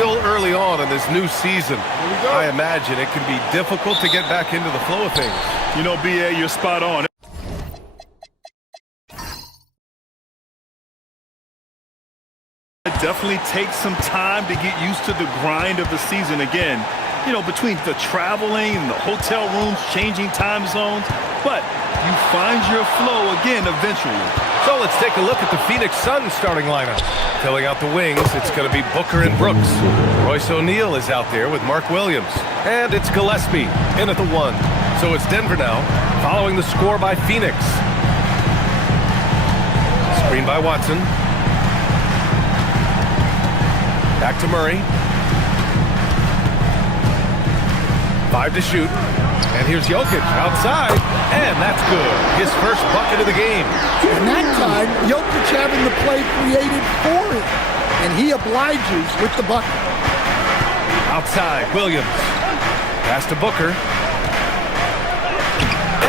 still early on in this new season. I imagine it can be difficult to get back into the flow of things. You know, B.A., you're spot on. It definitely takes some time to get used to the grind of the season again. You know, between the traveling and the hotel rooms, changing time zones. But you find your flow again eventually. So let's take a look at the Phoenix Suns starting lineup. Filling out the wings, it's going to be Booker and Brooks. Royce O'Neal is out there with Mark Williams. And it's Gillespie in at the 1. So it's Denver now, following the score by Phoenix. Screen by Watson. Back to Murray. 5 to shoot. And here's Jokic outside. And that's good. His first bucket of the game. And that time, Jokic having the play created for him. And he obliges with the bucket. Outside, Williams. Pass to Booker.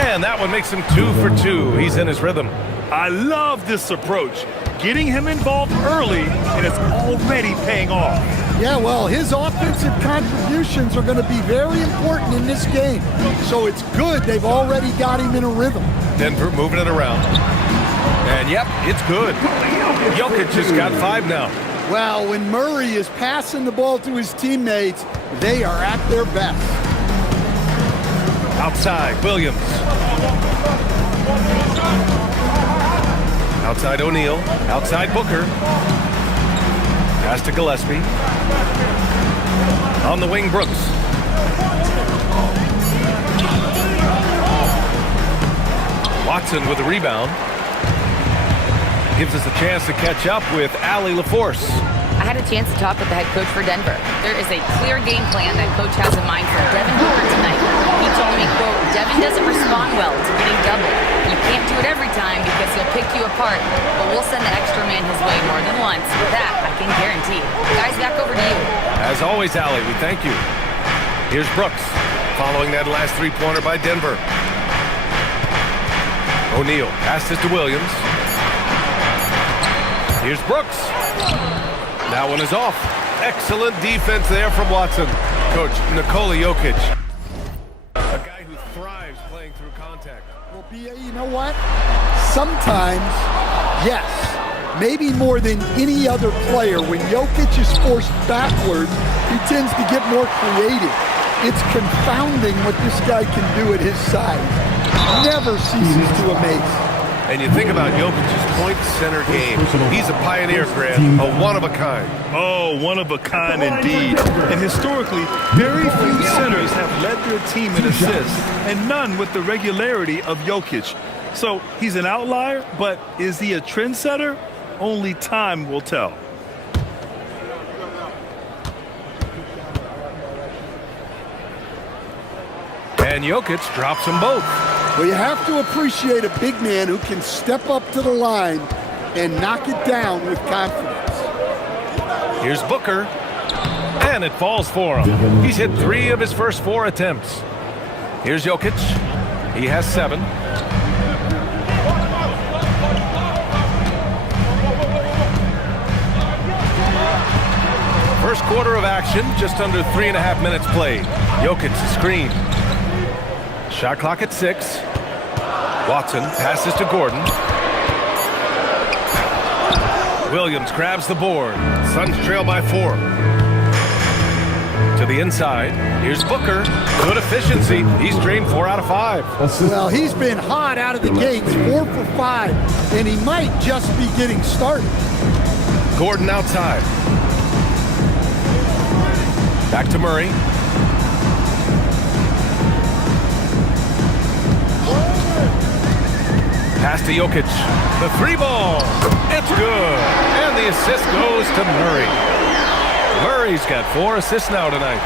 And that one makes him 2 for 2. He's in his rhythm. I love this approach. Getting him involved early, and it's already paying off. Yeah, well, his offensive contributions are going to be very important in this game. So it's good they've already got him in a rhythm. Denver moving it around. And, yep, it's good. Jokic has got 5 now. Well, when Murray is passing the ball to his teammates, they are at their best. Outside, Williams. Outside O'Neal. Outside Booker. Pass to Gillespie. On the wing, Brooks. Watson with the rebound. Gives us a chance to catch up with Allie LaForce. I had a chance to talk with the head coach for Denver. There is a clear game plan that coach has in mind for Devin Booker tonight. He told me, quote, Devin doesn't respond well to getting doubled. You can't do it every time because he'll pick you apart, but we'll send the extra man his way more than once. That I can guarantee. Guys, back over to you. As always, Allie, we thank you. Here's Brooks, following that last three-pointer by Denver. O'Neal passes to Williams. Here's Brooks. That one is off. Excellent defense there from Watson. Coach Nikola Jokic. A guy who thrives playing through contact. Well, B.A., you know what? Sometimes, yes, maybe more than any other player, when Jokic is forced backwards, he tends to get more creative. It's confounding what this guy can do at his size. Never ceases to amaze. And you think about Jokic's point center game. He's a pioneer, Grant, a one-of-a-kind. Oh, one of a kind indeed. And historically, very few centers have led their team in assists, and none with the regularity of Jokic. So he's an outlier, but is he a trendsetter? Only time will tell. And Jokic drops them both. Well, you have to appreciate a big man who can step up to the line and knock it down with confidence. Here's Booker. And it falls for him. He's hit 3 of his first 4 attempts. Here's Jokic. He has 7. First quarter of action, just under 3.5 minutes played. Jokic screen. Shot clock at 6. Watson passes to Gordon. Williams grabs the board. Suns trail by 4. To the inside. Here's Booker. Good efficiency. He's drained 4 out of 5. Well, he's been hot out of the gates, 4 for 5, and he might just be getting started. Gordon outside. Back to Murray. Pass to Jokic. The 3-ball. It's good. And the assist goes to Murray. Murray's got 4 assists now tonight.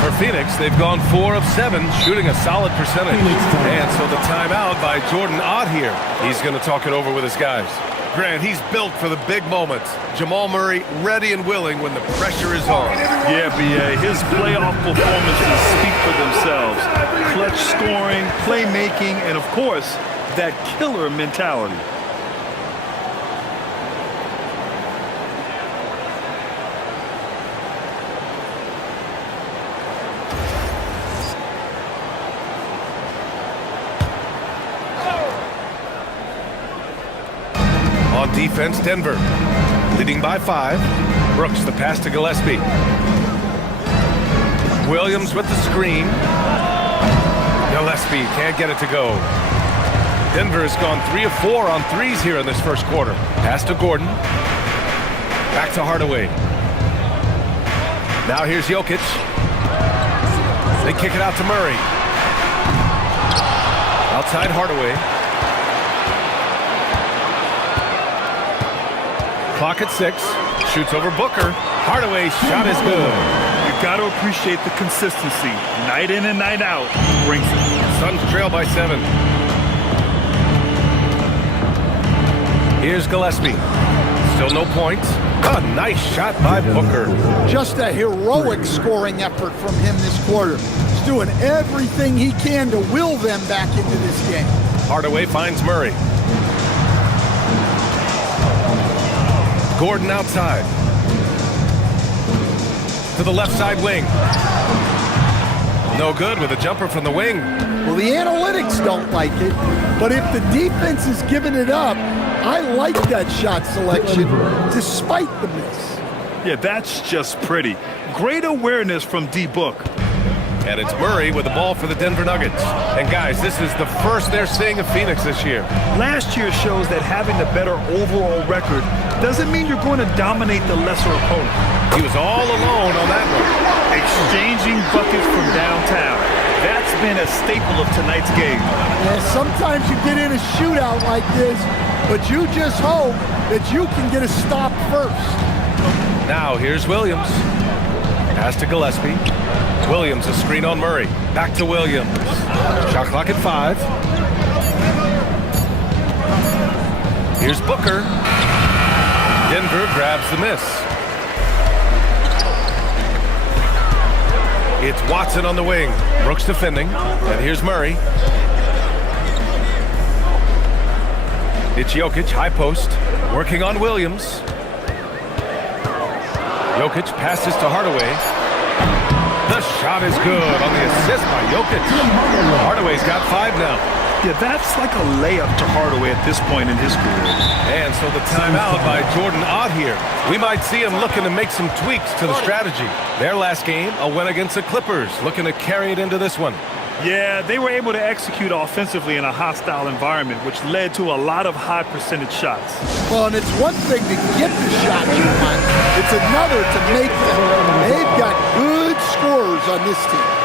For Phoenix, they've gone 4 of 7, shooting a solid percentage. And so the timeout by Jordan Ott here. He's going to talk it over with his guys. Grant, he's built for the big moments. Jamal Murray ready and willing when the pressure is on. Yeah, B.A., his playoff performances speak for themselves. Clutch scoring, playmaking, and of course, that killer mentality. defense, Denver. Leading by 5. Brooks, the pass to Gillespie. Williams with the screen. Gillespie can't get it to go. Denver has gone 3 of 4 on threes here in this first quarter. Pass to Gordon. Back to Hardaway. Now here's Jokic. They kick it out to Murray. Outside Hardaway. Clock at 6. Shoots over Booker. Hardaway shot is good. You've got to appreciate the consistency. Night in and night out. Brings it. Suns trail by 7. Here's Gillespie. Still no points. A nice shot by Booker. Just a heroic scoring effort from him this quarter. He's doing everything he can to will them back into this game. Hardaway finds Murray. Gordon outside. To the left side wing. No good with a jumper from the wing. Well, the analytics don't like it, but if the defense is giving it up, I like that shot selection despite the miss. Yeah, that's just pretty. Great awareness from D-Book. And it's Murray with the ball for the Denver Nuggets. And guys, this is the first they're seeing of Phoenix this year. Last year shows that having a better overall record doesn't mean you're going to dominate the lesser opponent. He was all alone on that one. Exchanging buckets from downtown. That's been a staple of tonight's game. Yeah, sometimes you get in a shootout like this, but you just hope that you can get a stop first. Now here's Williams. Pass to Gillespie. Williams a screen on Murray. Back to Williams. Shot clock at 5. Here's Booker. Denver grabs the miss. It's Watson on the wing. Brooks defending. And here's Murray. It's Jokic, high post. Working on Williams. Jokic passes to Hardaway. The shot is good on the assist by Jokic. Hardaway's got 5 now. Yeah, that's like a layup to Hardaway at this point in his career. And so the timeout by Jordan Ott here. We might see him looking to make some tweaks to the strategy. Their last game, a win against the Clippers, looking to carry it into this one. Yeah, they were able to execute offensively in a hostile environment, which led to a lot of high percentage shots. Well, and it's one thing to get the shot you want. It's another to make them. They've got good scorers on this team.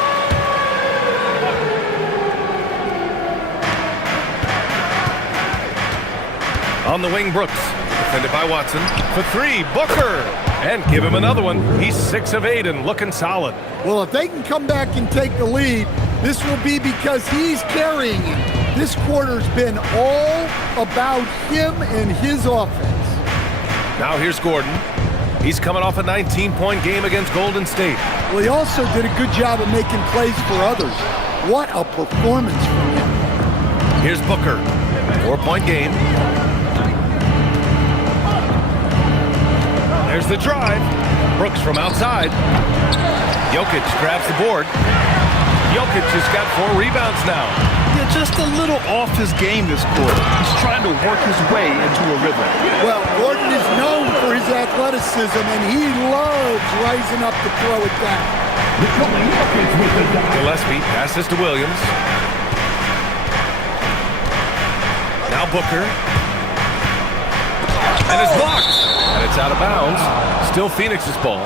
On the wing, Brooks. Defended by Watson. For 3, Booker. And give him another one. He's 6 of 8 and looking solid. Well, if they can come back and take the lead, this will be because he's carrying it. This quarter's been all about him and his offense. Now here's Gordon. He's coming off a 19-point game against Golden State. Well, he also did a good job of making plays for others. What a performance from him. Here's Booker. 4-point game. There's the drive. Brooks from outside. Jokic grabs the board. Jokic has got 4 rebounds now. Yeah, just a little off his game this quarter. He's trying to work his way into a rhythm. Well, Gordon is known for his athleticism, and he loves rising up to throw it down. Gillespie passes to Williams. Now Booker. And it's blocked. And it's out of bounds. Still Phoenix's ball.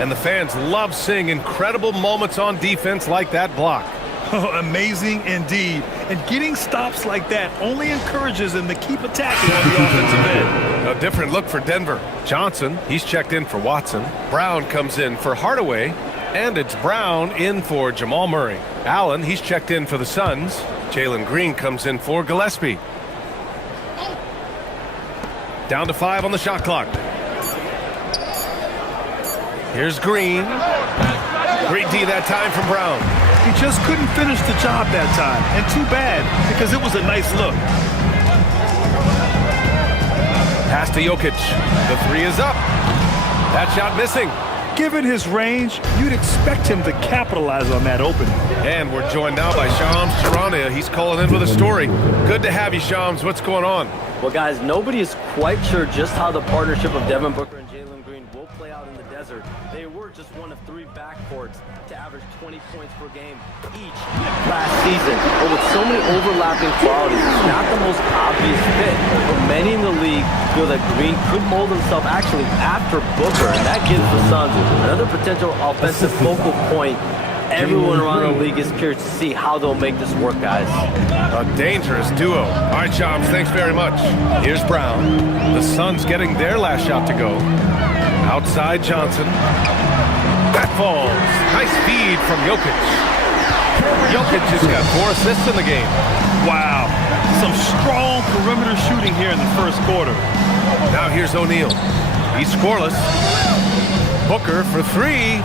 And the fans love seeing incredible moments on defense like that block. Oh, amazing indeed. And getting stops like that only encourages them to keep attacking on the offensive end. A different look for Denver. Johnson, he's checked in for Watson. Brown comes in for Hardaway. And it's Brown in for Jamal Murray. Allen, he's checked in for the Suns. Jalen Green comes in for Gillespie. Down to 5 on the shot clock. Here's Green. Great D that time from Brown. He just couldn't finish the job that time. And too bad, because it was a nice look. Pass to Jokic. The 3 is up. That shot missing. Given his range, you'd expect him to capitalize on that opening. And we're joined now by Shams Charania. He's calling in with a story. Good to have you, Shams. What's going on? Well, guys, nobody is quite sure just how the partnership of Devin Booker and Jalen Green will play out in the desert. They were just one of 3 backcourts to average 20 points per game each last season. But with so many overlapping qualities, it's not the most obvious fit. But many in the league feel that Green could mold himself actually after Booker, and that gives the Suns another potential offensive focal point. Everyone around the league is curious to see how they'll make this work, guys. A dangerous duo. All right, Shams, thanks very much. Here's Brown. The Suns getting their last shot to go. Outside Johnson. That falls. Nice feed from Jokic. Jokic has got 4 assists in the game. Wow. Some strong perimeter shooting here in the first quarter. Now here's O'Neal. He's scoreless. Booker for 3.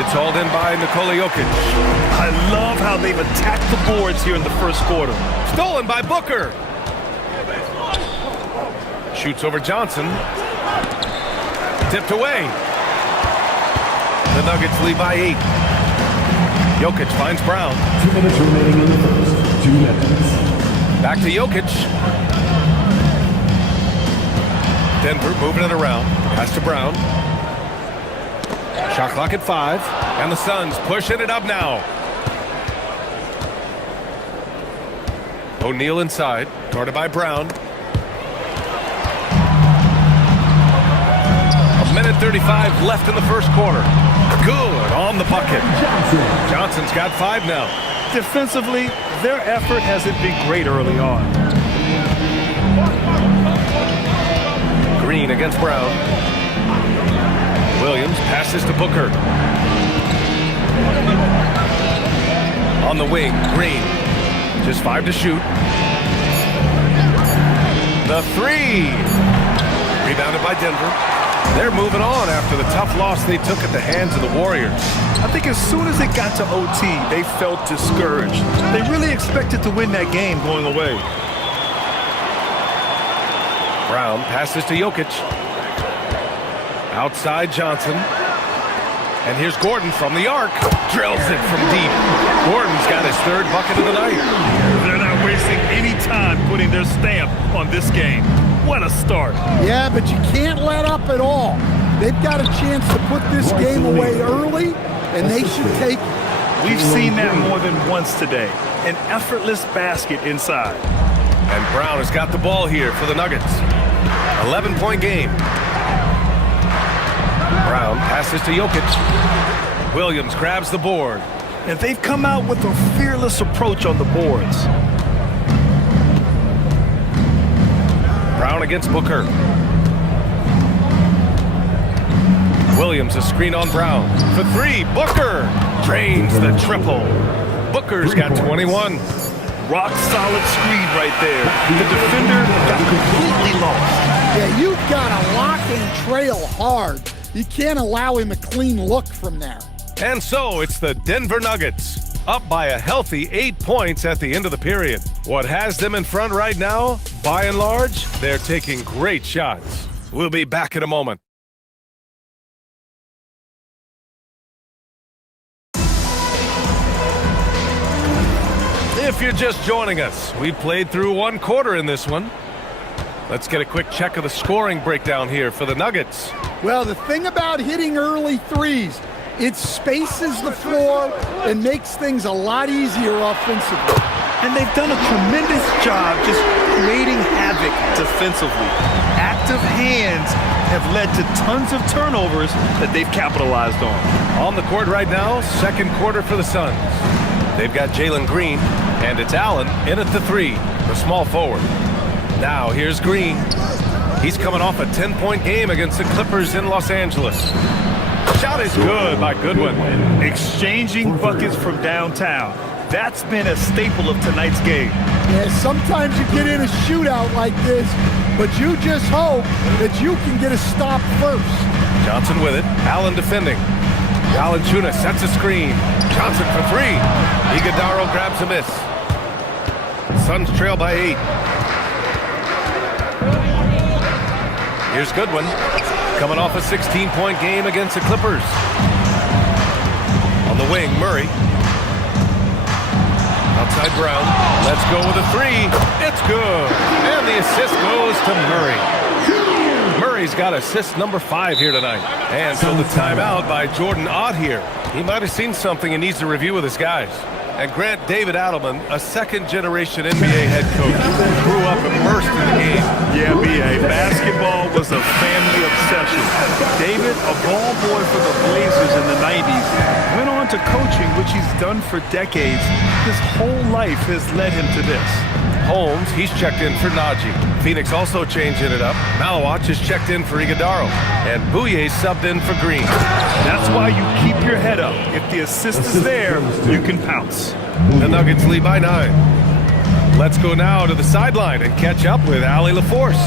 It's hauled in by Nikola Jokic. I love how they've attacked the boards here in the first quarter. Stolen by Booker. Shoots over Johnson. Tipped away. The Nuggets lead by 8. Jokic finds Brown. 2 minutes remaining in the first. 2 minutes. Back to Jokic. Denver moving it around. Pass to Brown. Shot clock at 5. And the Suns pushing it up now. O'Neal inside. Guarded by Brown. 1:35 left in the first quarter. Good on the bucket. Johnson's got 5 now. Defensively, their effort hasn't been great early on. Green against Brown. Williams passes to Booker. On the wing, Green. Just 5 to shoot. The 3. Rebounded by Denver. They're moving on after the tough loss they took at the hands of the Warriors. I think as soon as it got to OT, they felt discouraged. They really expected to win that game going away. Brown passes to Jokic. Outside Johnson. And here's Gordon from the arc. Drills it from deep. Gordon's got his 3rd bucket of the night. They're not wasting any time putting their stamp on this game. What a start. Yeah, but you can't let up at all. They've got a chance to put this game away early, and they should take it. We've seen that more than once today. An effortless basket inside. And Brown has got the ball here for the Nuggets. 11-point game. Brown passes to Jokic. Williams grabs the board. And they've come out with a fearless approach on the boards. Brown against Booker. Williams a screen on Brown. For 3, Booker drains the triple. Booker's got 21. Rock solid screen right there. The defender got completely lost. Yeah, you've got to lock and trail hard. You can't allow him a clean look from there. And so it's the Denver Nuggets, up by a healthy 8 points at the end of the period. What has them in front right now, by and large, they're taking great shots. We'll be back in a moment. If you're just joining us, we played through 1 quarter in this one. Let's get a quick check of the scoring breakdown here for the Nuggets. Well, the thing about hitting early threes, it spaces the floor and makes things a lot easier offensively. And they've done a tremendous job just creating havoc defensively. Active hands have led to tons of turnovers that they've capitalized on. On the court right now, 2nd quarter for the Suns. They've got Jalen Green, and it's Allen in at the 3, the small forward. Now here's Green. He's coming off a 10-point game against the Clippers in Los Angeles. Shot is good by Goodwin. Exchanging buckets from downtown. That's been a staple of tonight's game. Yeah, sometimes you get in a shootout like this, but you just hope that you can get a stop first. Johnson with it. Allen defending. Valanciunas sets a screen. Johnson for 3. Iguodala grabs a miss. Suns trail by 8. Here's Goodwin. coming off a 16-point game against the Clippers. On the wing, Murray. Outside Brown. Let's go with a three. It's good. And the assist goes to Murray. Murray's got assist number 5 here tonight. And so the timeout by Jordan Ott here. He might have seen something and needs to review with his guys. And Grant, David Adelman, a second-generation NBA head coach, grew up immersed in the game. Yeah, B.A. Basketball was a family obsession. David, a ball boy for the Blazers in the 90s, went on to coaching, which he's done for decades. His whole life has led him to this. Holmes, he's checked in for Najee. Phoenix also changing it up. Malawach is checked in for Iguodaro. And Bouye subbed in for Green. That's why you keep your head up. If the assist is there, you can pounce. The Nuggets lead by 9. Let's go now to the sideline and catch up with Allie LaForce.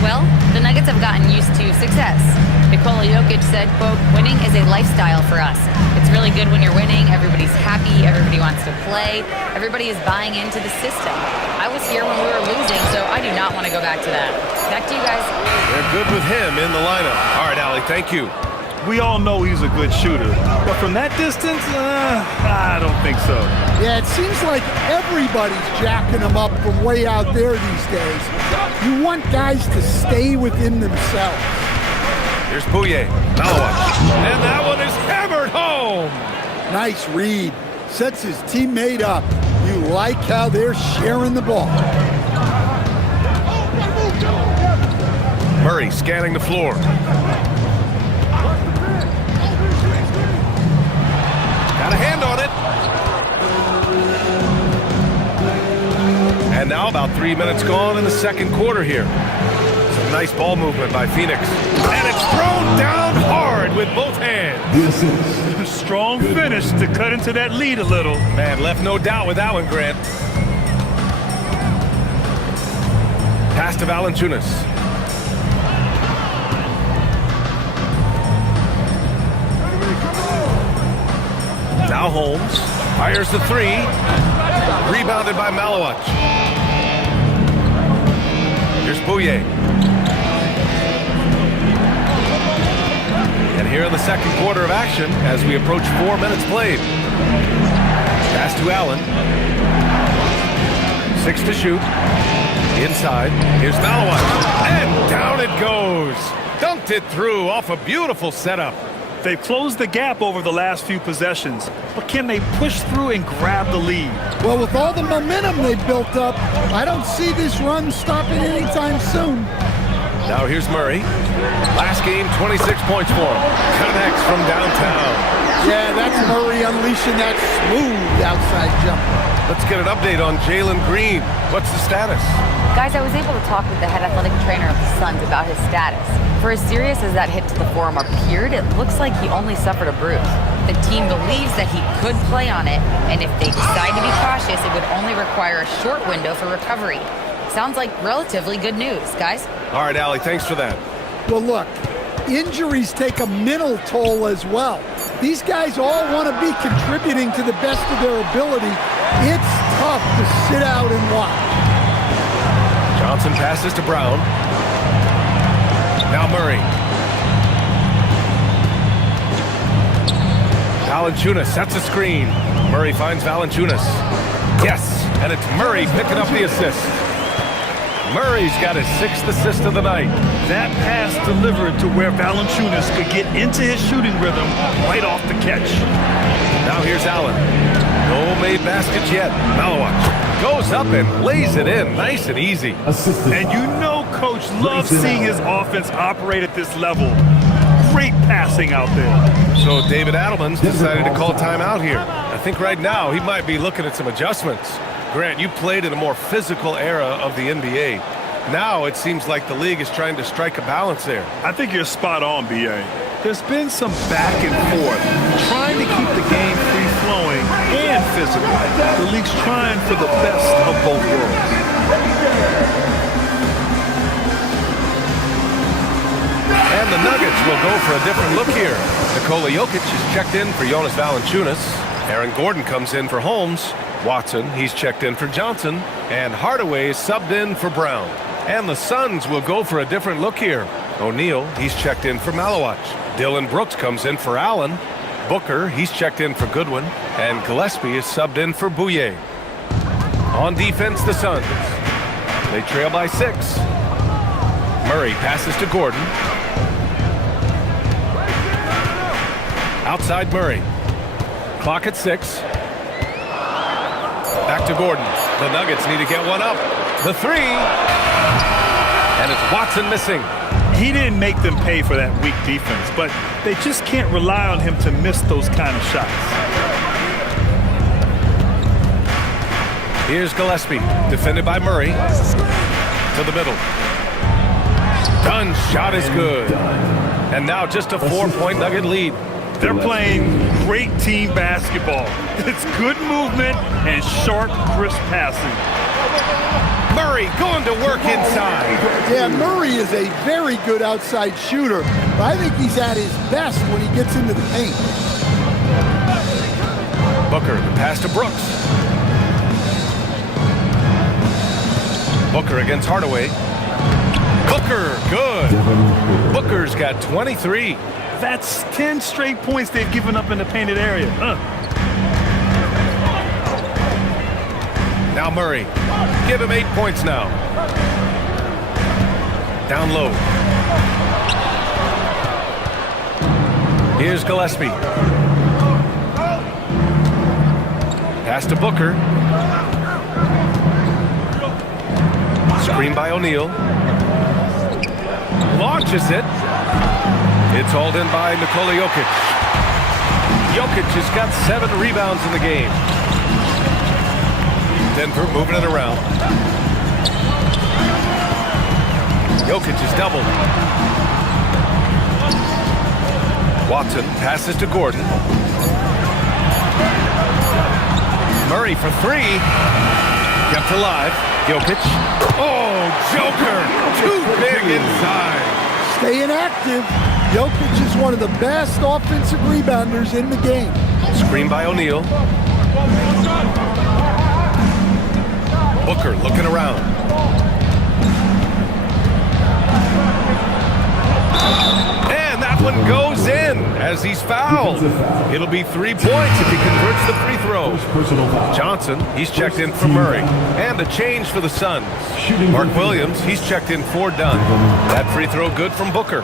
Well, the Nuggets have gotten used to success. Nikola Jokic said, quote, winning is a lifestyle for us. It's really good when you're winning. Everybody's happy. Everybody wants to play. Everybody is buying into the system. I was here when we were losing, so I do not want to go back to that. Back to you guys. They're good with him in the lineup. All right, Allie, thank you. We all know he's a good shooter, but from that distance, I don't think so. Yeah, it seems like everybody's jacking him up from way out there these days. You want guys to stay within themselves. Here's Bouye. Malawach. And that one is hammered home. Nice read. Sets his teammate up. You like how they're sharing the ball. Murray scanning the floor. Got a hand on it. And now about 3 minutes gone in the second quarter here. Some nice ball movement by Phoenix. And it's thrown down hard with both hands. The assist. Strong finish to cut into that lead a little. Man, left no doubt with that one, Grant. Pass to Valanciunas. Now Holmes fires the three. Rebounded by Malawach. Here's Bouye. And here in the second quarter of action as we approach 4 minutes played. Pass to Allen. 6 to shoot. Inside. Here's Malawach. And down it goes. Dunked it through off a beautiful setup. They've closed the gap over the last few possessions, but can they push through and grab the lead? Well, with all the momentum they've built up, I don't see this run stopping anytime soon. Now here's Murray. Last game, 26 points for him. Connects from downtown. Yeah, that's Murray unleashing that smooth outside jumper. Let's get an update on Jalen Green. What's the status? Guys, I was able to talk with the head athletic trainer of the Suns about his status. For as serious as that hit to the forearm appeared, it looks like he only suffered a bruise. The team believes that he could play on it, and if they decide to be cautious, it would only require a short window for recovery. Sounds like relatively good news, guys. All right, Allie, thanks for that. Well, look, injuries take a mental toll as well. These guys all want to be contributing to the best of their ability. It's tough to sit out and watch. Johnson passes to Brown. Now Murray. Valanciunas sets a screen. Murray finds Valanciunas. Yes, and it's Murray picking up the assist. Murray's got his 6th assist of the night. That pass delivered to where Valanciunas could get into his shooting rhythm right off the catch. Now here's Allen. No made baskets yet. Malawach goes up and lays it in nice and easy. Assisted. And you know Coach loves seeing his offense operate at this level. Great passing out there. So David Adelman's decided to call timeout here. I think right now he might be looking at some adjustments. Grant, you played in a more physical era of the NBA. Now it seems like the league is trying to strike a balance there. I think you're spot on, B.A. There's been some back and forth, trying to keep the game free-flowing and physical. The league's trying for the best of both worlds. And the Nuggets will go for a different look here. Nikola Jokic is checked in for Jonas Valanciunas. Aaron Gordon comes in for Holmes. Watson, he's checked in for Johnson. And Hardaway is subbed in for Brown. And the Suns will go for a different look here. O'Neal, he's checked in for Malawach. Dylan Brooks comes in for Allen. Booker, he's checked in for Goodwin. And Gillespie is subbed in for Bouye. On defense, the Suns. They trail by 6. Murray passes to Gordon. Outside Murray. Clock at 6. Back to Gordon. The Nuggets need to get one up. The 3. And it's Watson missing. He didn't make them pay for that weak defense, but they just can't rely on him to miss those kind of shots. Here's Gillespie, defended by Murray. To the middle. Dunn's shot is good. And now just a 4-point Nugget lead. They're playing great team basketball. It's good movement and sharp, crisp passing. Murray going to work inside. Yeah, Murray is a very good outside shooter, but I think he's at his best when he gets into the paint. Booker, the pass to Brooks. Booker against Hardaway. Booker, good. Booker's got 23. That's 10 straight points they've given up in the painted area. Now Murray. Give him 8 points now. Down low. Here's Gillespie. Pass to Booker. Screen by O'Neal. Launches it. It's hauled in by Nikola Jokic. Jokic has got 7 rebounds in the game. Denver moving it around. Jokic is doubled. Watson passes to Gordon. Murray for 3. Kept alive. Jokic. Oh, Joker! Too big inside. Staying active. Jokic is one of the best offensive rebounders in the game. Screen by O'Neal. Booker looking around. And that one goes in as he's fouled. It'll be 3 points if he converts the free throw. Personal foul. Johnson, he's checked in for Murray. And a change for the Suns. Mark Williams, he's checked in for Dunn. That free throw good from Booker.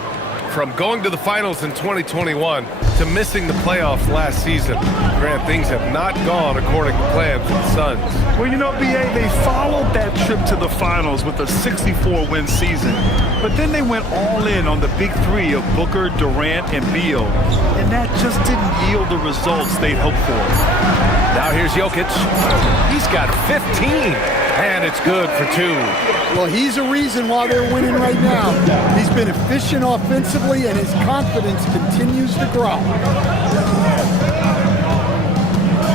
From going to the finals in 2021 to missing the playoffs last season, Grant, things have not gone according to plan for the Suns. Well, you know, B.A., they followed that trip to the finals with a 64-win season. But then they went all in on the big 3 of Booker, Durant, and Beal. And that just didn't yield the results they'd hoped for. Now here's Jokic. He's got 15. And it's good for 2. Well, he's a reason why they're winning right now. He's been efficient offensively, and his confidence continues to grow.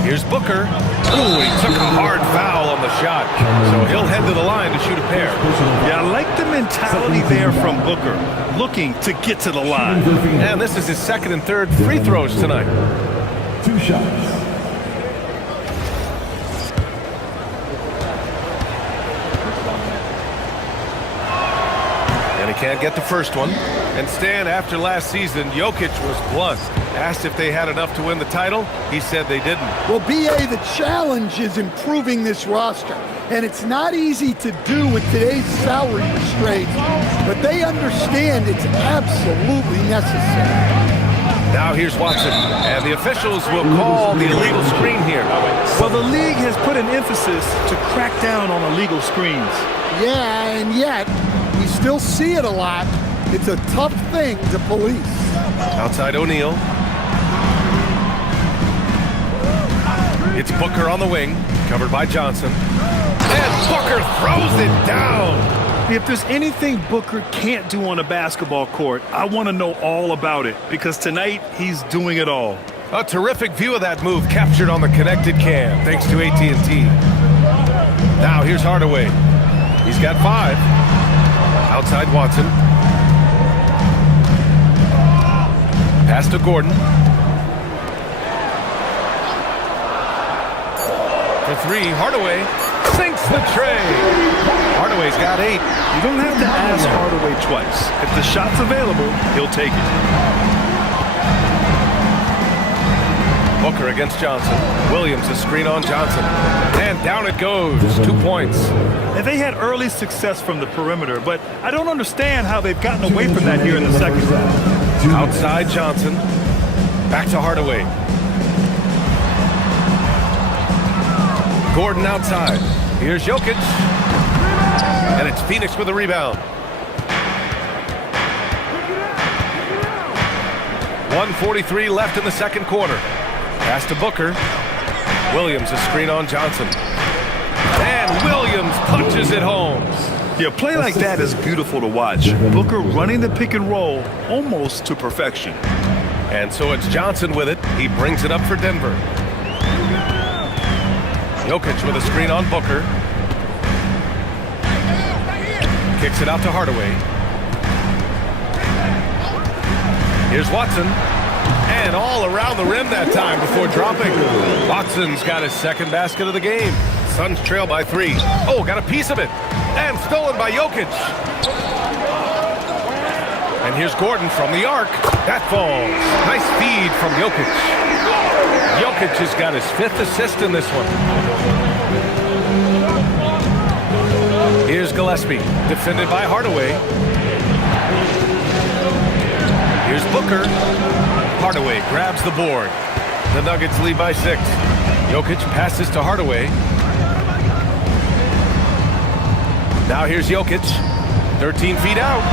Here's Booker. Ooh, he took a hard foul on the shot. So he'll head to the line to shoot a pair. Yeah, I like the mentality there from Booker, looking to get to the line. And this is his 2nd and 3rd free throws tonight. 2 shots. And he can't get the first one. And Stan, after last season, Jokic was blunt. Asked if they had enough to win the title. He said they didn't. Well, B.A., the challenge is improving this roster. And it's not easy to do with today's salary restraints, but they understand it's absolutely necessary. Now here's Watson. And the officials will call the illegal screen here. Well, the league has put an emphasis to crack down on illegal screens. Yeah, and yet, we still see it a lot. It's a tough thing to police. Outside O'Neal. It's Booker on the wing, covered by Johnson. And Booker throws it down. If there's anything Booker can't do on a basketball court, I want to know all about it, because tonight he's doing it all. A terrific view of that move captured on the connected cam, thanks to AT&T. Now here's Hardaway. He's got 5. Outside Watson. Pass to Gordon. For 3, Hardaway. sinks the tray. Hardaway's got 8. You don't have to ask Hardaway twice. If the shot's available, he'll take it. Booker against Johnson. Williams a screen on Johnson. And down it goes. 2 points. And they had early success from the perimeter, but I don't understand how they've gotten away from that here in the second. Outside Johnson. Back to Hardaway. Gordon outside. Here's Jokic. And it's Phoenix with a rebound. 1:43 left in the second quarter. Pass to Booker. Williams a screen on Johnson. And Williams punches it home. Yeah, a play like that is beautiful to watch. Booker running the pick and roll almost to perfection. And so it's Johnson with it. He brings it up for Denver. Jokic with a screen on Booker. Kicks it out to Hardaway. Here's Watson. And all around the rim that time before dropping. Watson's got his second basket of the game. Suns trail by 3. Oh, got a piece of it. And stolen by Jokic. And here's Gordon from the arc. That falls. Nice feed from Jokic. Jokic has got his 5th assist in this one. Here's Gillespie, defended by Hardaway. Here's Booker. Hardaway grabs the board. The Nuggets lead by 6. Jokic passes to Hardaway. Now here's Jokic. 13 feet out.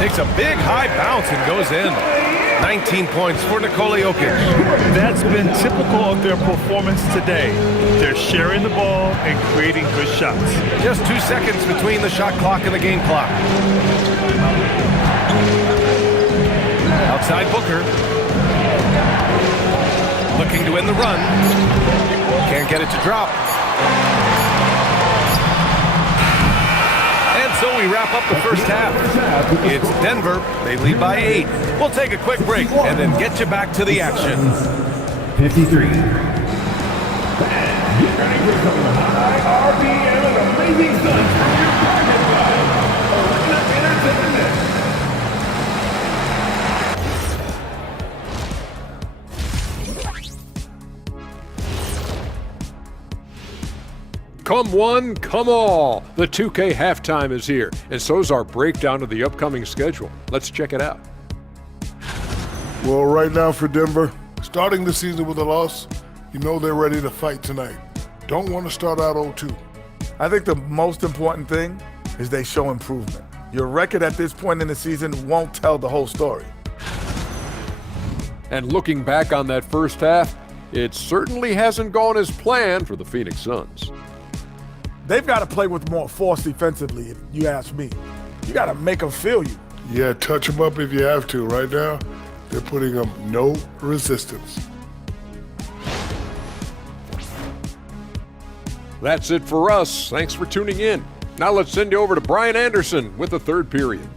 Takes a big high bounce and goes in. 19 points for Nikola Jokic. That's been typical of their performance today. They're sharing the ball and creating good shots. Just 2 seconds between the shot clock and the game clock. Outside Booker. Looking to win the run. Can't get it to drop. And so we wrap up the first half. It's Denver. They lead by 8. We'll take a quick break and then get you back to the action. 53. And get ready for some high RPM and amazing stunts from your private club. Arena Entertainment. Come one, come all. The 2K halftime is here, and so's our breakdown of the upcoming schedule. Let's check it out. Well, right now for Denver, starting the season with a loss, you know they're ready to fight tonight. Don't want to start out 0-2. I think the most important thing is they show improvement. Your record at this point in the season won't tell the whole story. And looking back on that first half, it certainly hasn't gone as planned for the Phoenix Suns. They've got to play with more force defensively, if you ask me. You got to make them feel you. Yeah, touch them up if you have to. Right now, they're putting up no resistance. That's it for us. Thanks for tuning in. Now let's send you over to Brian Anderson with the third period.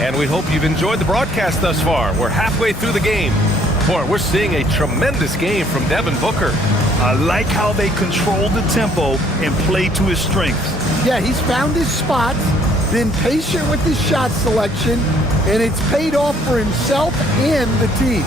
And we hope you've enjoyed the broadcast thus far. We're halfway through the game. Boy, we're seeing a tremendous game from Devin Booker. I like how they control the tempo and play to his strengths. Yeah, he's found his spots, been patient with his shot selection, and it's paid off for himself and the team.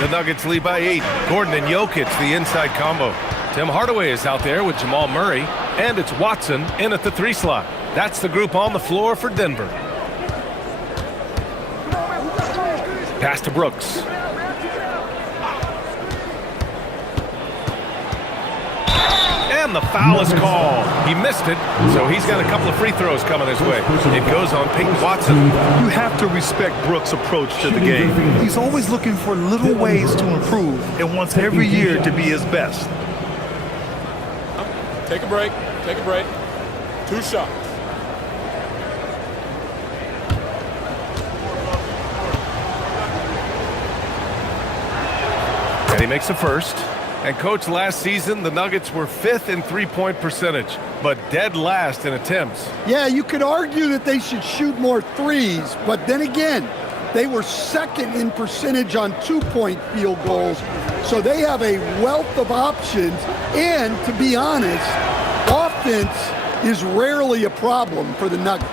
The Nuggets lead by 8. Gordon and Jokic, the inside combo. Tim Hardaway is out there with Jamal Murray, and it's Watson in at the 3 slot. That's the group on the floor for Denver. Pass to Brooks. And the foul is called. He missed it, so he's got a couple of free throws coming his way. It goes on Peyton Watson. You have to respect Brooks' approach to the game. He's always looking for little ways to improve and wants every year to be his best. Take a break. Take a break. 2 shots. And he makes a first. And coach, last season, the Nuggets were 5th in three-point percentage, but dead last in attempts. Yeah, you could argue that they should shoot more threes, but then again, they were 2nd in percentage on 2-point field goals, so they have a wealth of options. And to be honest, offense is rarely a problem for the Nuggets.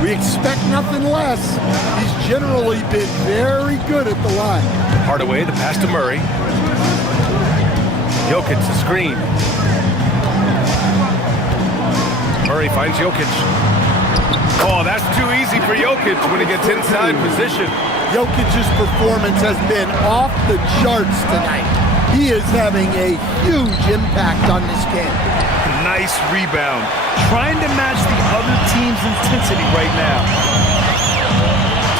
We expect nothing less. He's generally been very good at the line. Hardaway, the pass to Murray. Jokic, the screen. Murray finds Jokic. Oh, that's too easy for Jokic when he gets inside position. Jokic's performance has been off the charts tonight. He is having a huge impact on this game. Nice rebound. Trying to match the other team's intensity right now.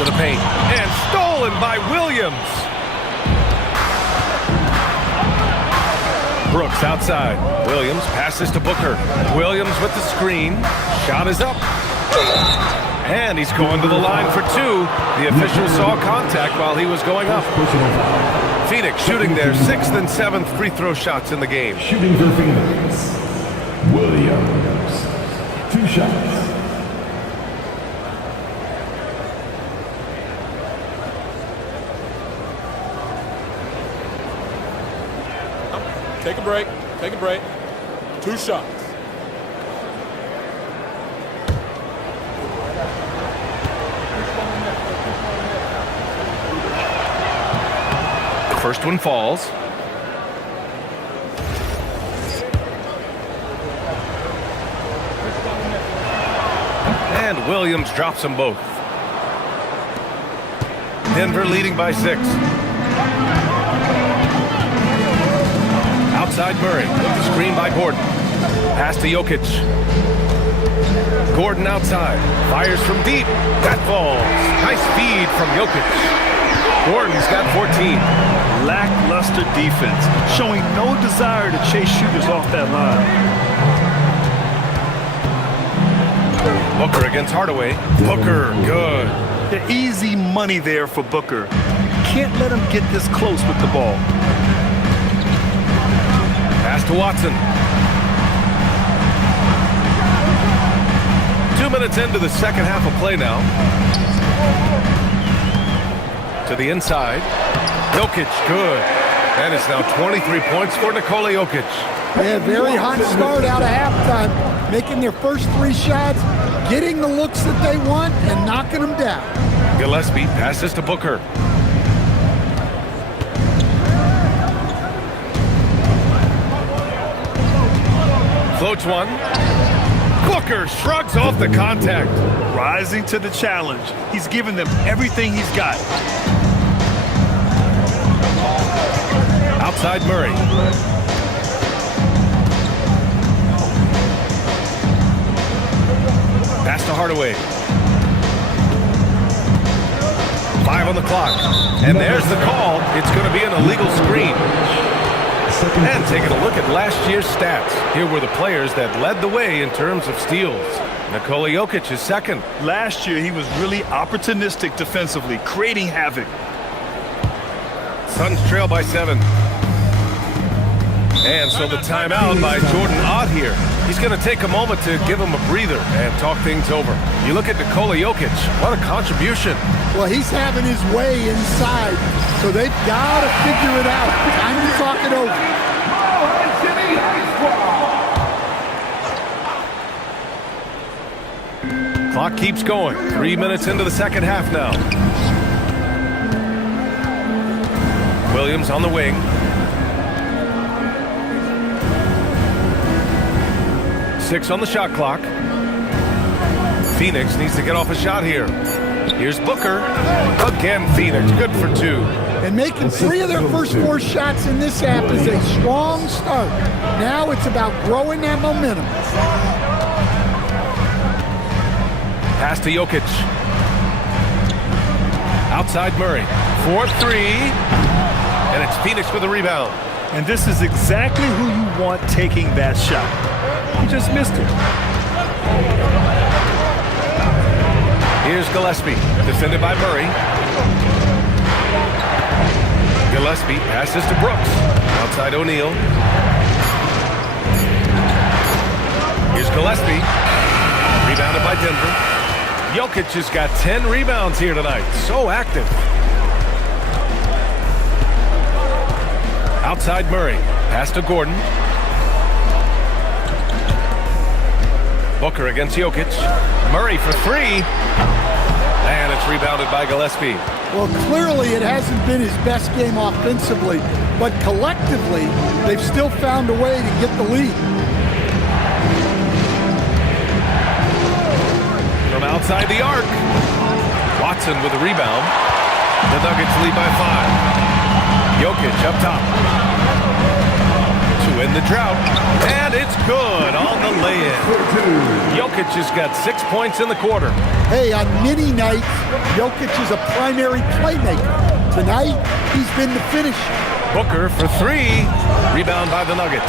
To the paint. And stolen by Williams. Brooks outside. Williams passes to Booker. Williams with the screen. Shot is up. And he's going to the line for 2. The official saw contact while he was going up. Phoenix shooting their 6th and 7th free throw shots in the game. Shooting for Phoenix, Williams. 2 shots. Take a break. Take a break. 2 shots. The first one falls. And Williams drops them both. Denver leading by 6. Outside Murray. Screen by Gordon. Pass to Jokic. Gordon outside. Fires from deep. That falls. Nice feed from Jokic. Gordon's got 14. Lackluster defense, showing no desire to chase shooters off that line. Booker against Hardaway. Booker, good. The easy money there for Booker. Can't let him get this close with the ball. Pass to Watson. 2 minutes into the second half of play now. To the inside. Jokic, good. And it's now 23 points for Nikola Jokic. Yeah, very hot start out of halftime, making their first 3 shots, getting the looks that they want, and knocking them down. Gillespie passes to Booker. Floats one. Booker shrugs off the contact. Rising to the challenge. He's given them everything he's got. Outside Murray. Pass to Hardaway. 5 on the clock. And there's the call. It's going to be an illegal screen. And taking a look at last year's stats. Here were the players that led the way in terms of steals. Nikola Jokic is second. Last year, he was really opportunistic defensively, creating havoc. Suns trail by 7. And so the timeout by Jordan Ott here. He's going to take a moment to give him a breather and talk things over. You look at Nikola Jokic, what a contribution. Well, he's having his way inside, so they've got to figure it out. Time to talk it over. Clock keeps going. 3 minutes into the second half now. Williams on the wing. Six on the shot clock. Phoenix needs to get off a shot here. Here's Booker. Again, Phoenix. Good for 2. And making 3 of their first 4 shots in this half is a strong start. Now it's about growing that momentum. Pass to Jokic. Outside Murray. 4-3. And it's Phoenix with a rebound. And this is exactly who you want taking that shot. He just missed it. Here's Gillespie, defended by Murray. Gillespie passes to Brooks. Outside O'Neal. Here's Gillespie. Rebounded by Denver. Jokic has got 10 rebounds here tonight. So active. Outside Murray. Pass to Gordon. Booker against Jokic. Murray for three. And it's rebounded by Gillespie. Well, clearly it hasn't been his best game offensively, but collectively, they've still found a way to get the lead. From outside the arc. Watson with a rebound. The Nuggets lead by 5. Jokic up top. To end the drought. And it's good on the lay-in. Jokic has got 6 points in the quarter. Hey, on many nights, Jokic is a primary playmaker. Tonight, he's been the finisher. Booker for three. Rebound by the Nuggets.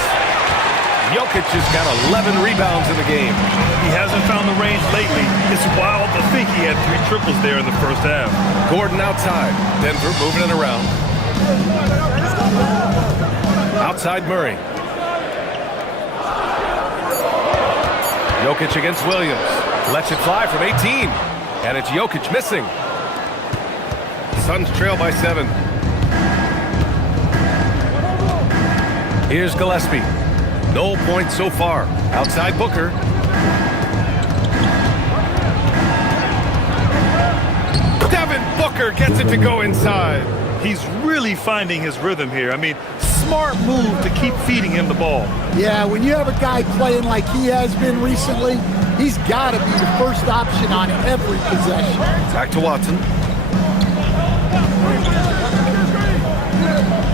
Jokic has got 11 rebounds in the game. He hasn't found the range lately. It's wild to think he had 3 triples there in the first half. Gordon outside. Denver moving it around. Outside Murray. Jokic against Williams. Lets it fly from 18. And it's Jokic missing. Suns trail by 7. Here's Gillespie. No points so far. Outside Booker. Devin Booker gets it to go inside. He's really finding his rhythm here. I mean, smart move to keep feeding him the ball. Yeah, when you have a guy playing like he has been recently, he's got to be the first option on every possession. Back to Watson.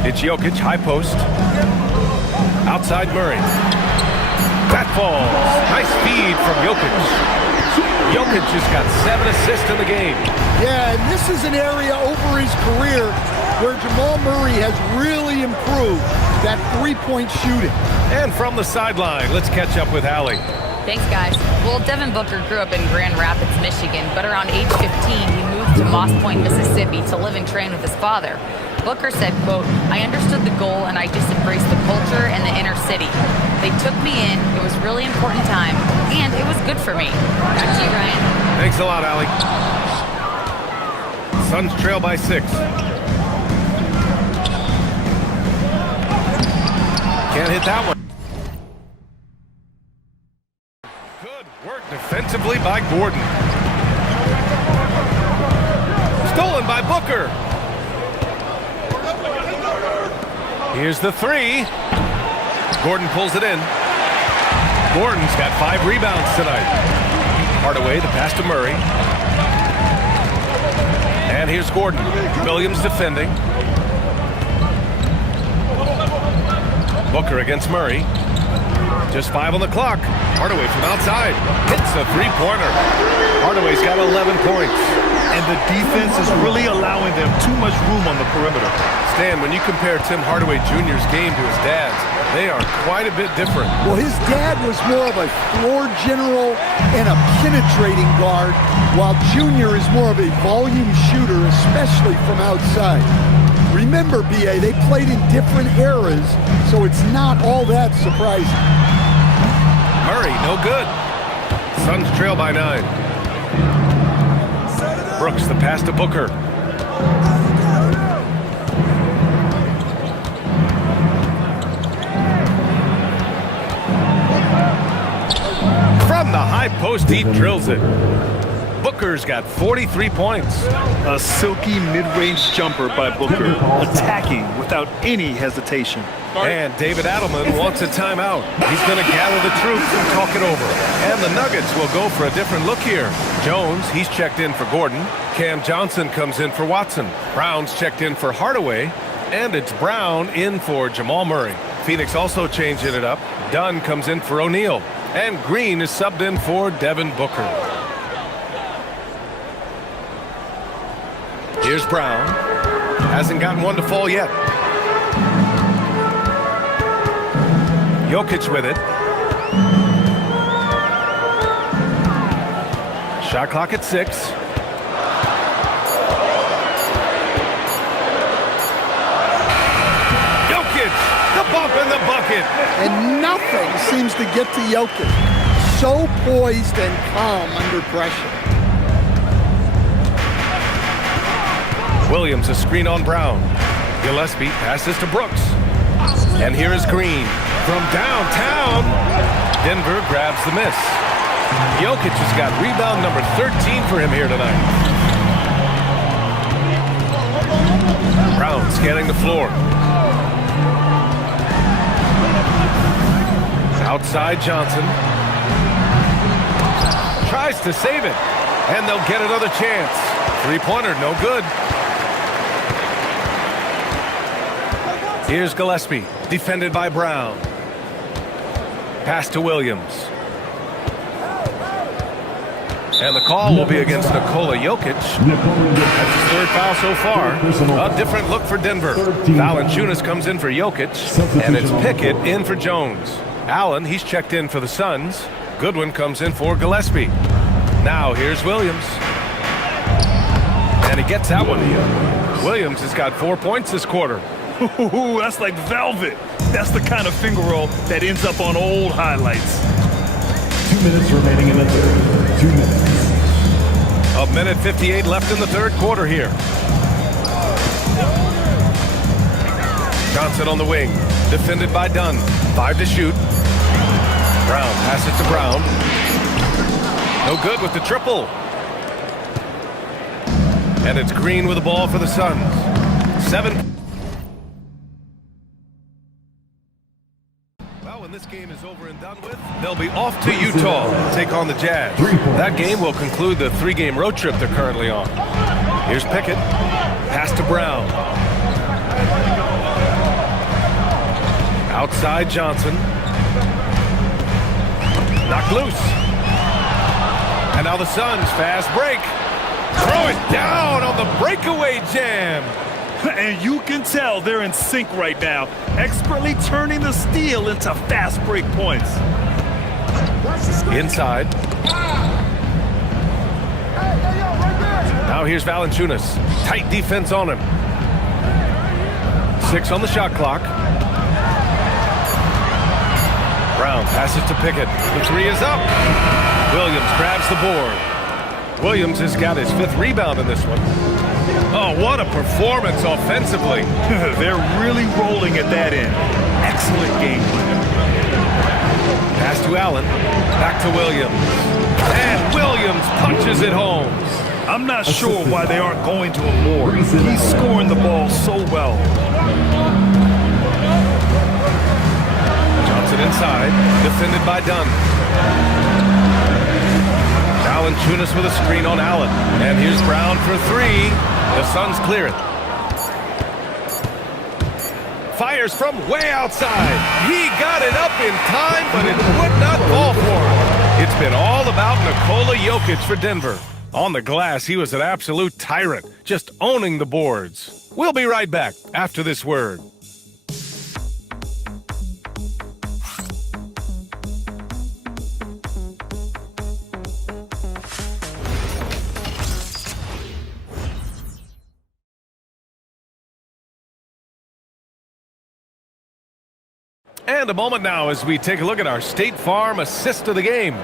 It's Jokic, high post. Outside Murray. That falls. Nice feed from Jokic. Jokic has got 7 assists in the game. Yeah, and this is an area over his career where Jamal Murray has really improved that three-point shooting. And from the sideline, let's catch up with Allie. Thanks, guys. Well, Devin Booker grew up in Grand Rapids, Michigan, but around age 15, he moved to Moss Point, Mississippi to live and train with his father. Booker said, quote, "I understood the goal and I just embraced the culture and the inner city. They took me in, it was a really important time, and it was good for me." Back to you, Ryan. Thanks a lot, Allie. Suns trail by 6. Can't hit that one. Good work defensively by Gordon. Stolen by Booker. Here's the three. Gordon pulls it in. Gordon's got 5 rebounds tonight. Hardaway, the pass to Murray. And here's Gordon. Williams defending. Booker against Murray. Just 5 on the clock. Hardaway from outside. Hits a three-pointer. Hardaway's got 11 points. And the defense is really allowing them too much room on the perimeter. Stan, when you compare Tim Hardaway Jr.'s game to his dad's, they are quite a bit different. Well, his dad was more of a floor general and a penetrating guard, while Junior is more of a volume shooter, especially from outside. Remember, B.A., they played in different eras, so it's not all that surprising. Murray, no good. Suns trail by 9. Brooks, the pass to Booker. From the high post, he drills it. Booker's got 43 points. A silky mid-range jumper by Booker, attacking without any hesitation. And David Adelman wants a timeout. He's going to gather the troops and talk it over. And the Nuggets will go for a different look here. Jones, he's checked in for Gordon. Cam Johnson comes in for Watson. Brown's checked in for Hardaway. And it's Brown in for Jamal Murray. Phoenix also changing it up. Dunn comes in for O'Neal. And Green is subbed in for Devin Booker. Here's Brown. Hasn't gotten one to fall yet. Jokic with it. Shot clock at 6. bucket. And nothing seems to get to Jokic. So poised and calm under pressure. Williams a screen on Brown. Gillespie passes to Brooks. And here is Green from downtown. Denver grabs the miss. Jokic has got rebound number 13 for him here tonight. Brown scanning the floor. Outside Johnson. Tries to save it. And they'll get another chance. Three-pointer, no good. Here's Gillespie, defended by Brown. Pass to Williams. And the call will be against Nikola Jokic. That's his third foul so far. A different look for Denver. Valanciunas comes in for Jokic, and it's Pickett in for Jones. Allen, he's checked in for the Suns. Goodwin comes in for Gillespie. Now here's Williams. And he gets that one. Williams has got 4 points this quarter. Ooh, that's like velvet. That's the kind of finger roll that ends up on old highlights. 2 minutes remaining in the third. 2 minutes. A minute 58 left in the third quarter here. Johnson on the wing, defended by Dunn. 5 to shoot. Brown passes to Brown. No good with the triple. And it's Green with the ball for the Suns. 7. When this game is over and done with, they'll be off to Utah to take on the Jazz. That game will conclude the 3-game road trip they're currently on. Here's Pickett. Pass to Brown. Outside Johnson. Knocked loose. And now the Suns fast break. Throw it down on the breakaway jam. And you can tell they're in sync right now, expertly turning the steal into fast break points. Inside. Now here's Valanciunas. Tight defense on him. 6 on the shot clock. Brown passes to Pickett. The 3 is up. Williams grabs the board. Williams has got his 5th rebound in this one. Oh, what a performance offensively. They're really rolling at that end. Excellent game plan. Pass to Allen. Back to Williams. And Williams punches it home. I'm not sure why they aren't going to him more. He's scoring the ball so well. Johnson inside. Defended by Dunn. Valanciunas with a screen on Allen. And here's Brown for 3. The Suns clear it. Fires from way outside. He got it up in time, but it would not fall for him. It's been all about Nikola Jokic for Denver. On the glass, he was an absolute tyrant, just owning the boards. We'll be right back after this word. And a moment now as we take a look at our State Farm assist of the game.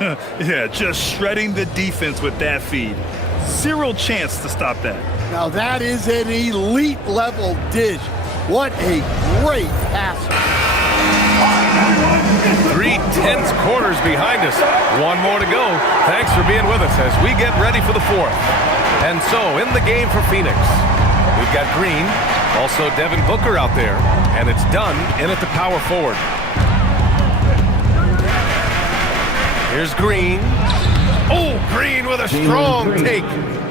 Yeah, just shredding the defense with that feed. Zero chance to stop that. Now that is an elite level dish. What a great passer. 3 tense quarters behind us. 1 more to go. Thanks for being with us as we get ready for the 4th. And so in the game for Phoenix, we've got Green, also Devin Booker out there, and it's Dunn in at the power forward. Here's Green. Oh, Green with a strong take.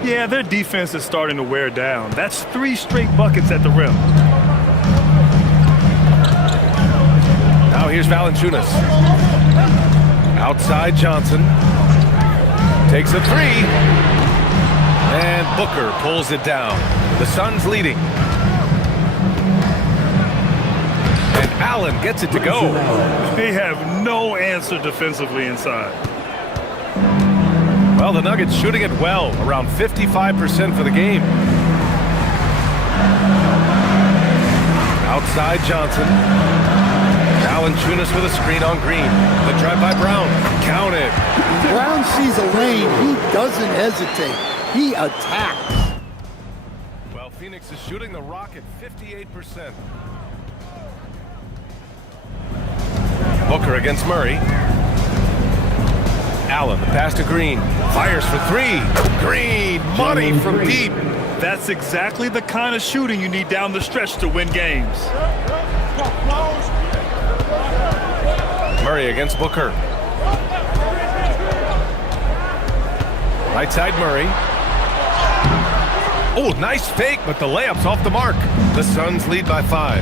Yeah, their defense is starting to wear down. That's 3 straight buckets at the rim. Now here's Valanciunas. Outside Johnson. Takes a 3. And Booker pulls it down. The Suns leading. And Allen gets it to go. They have no answer defensively inside. Well, the Nuggets shooting it well, around 55% for the game. Outside Johnson. Valanciunas with a screen on Green. The drive by Brown. Count it. Brown sees a lane. He doesn't hesitate. He attacks. Well, Phoenix is shooting the rock at 58%. Booker against Murray. Allen, the pass to Green. Fires for three. Green, money from deep. That's exactly the kind of shooting you need down the stretch to win games. Murray against Booker. Right side Murray. Oh, nice fake, but the layup's off the mark. The Suns lead by 5.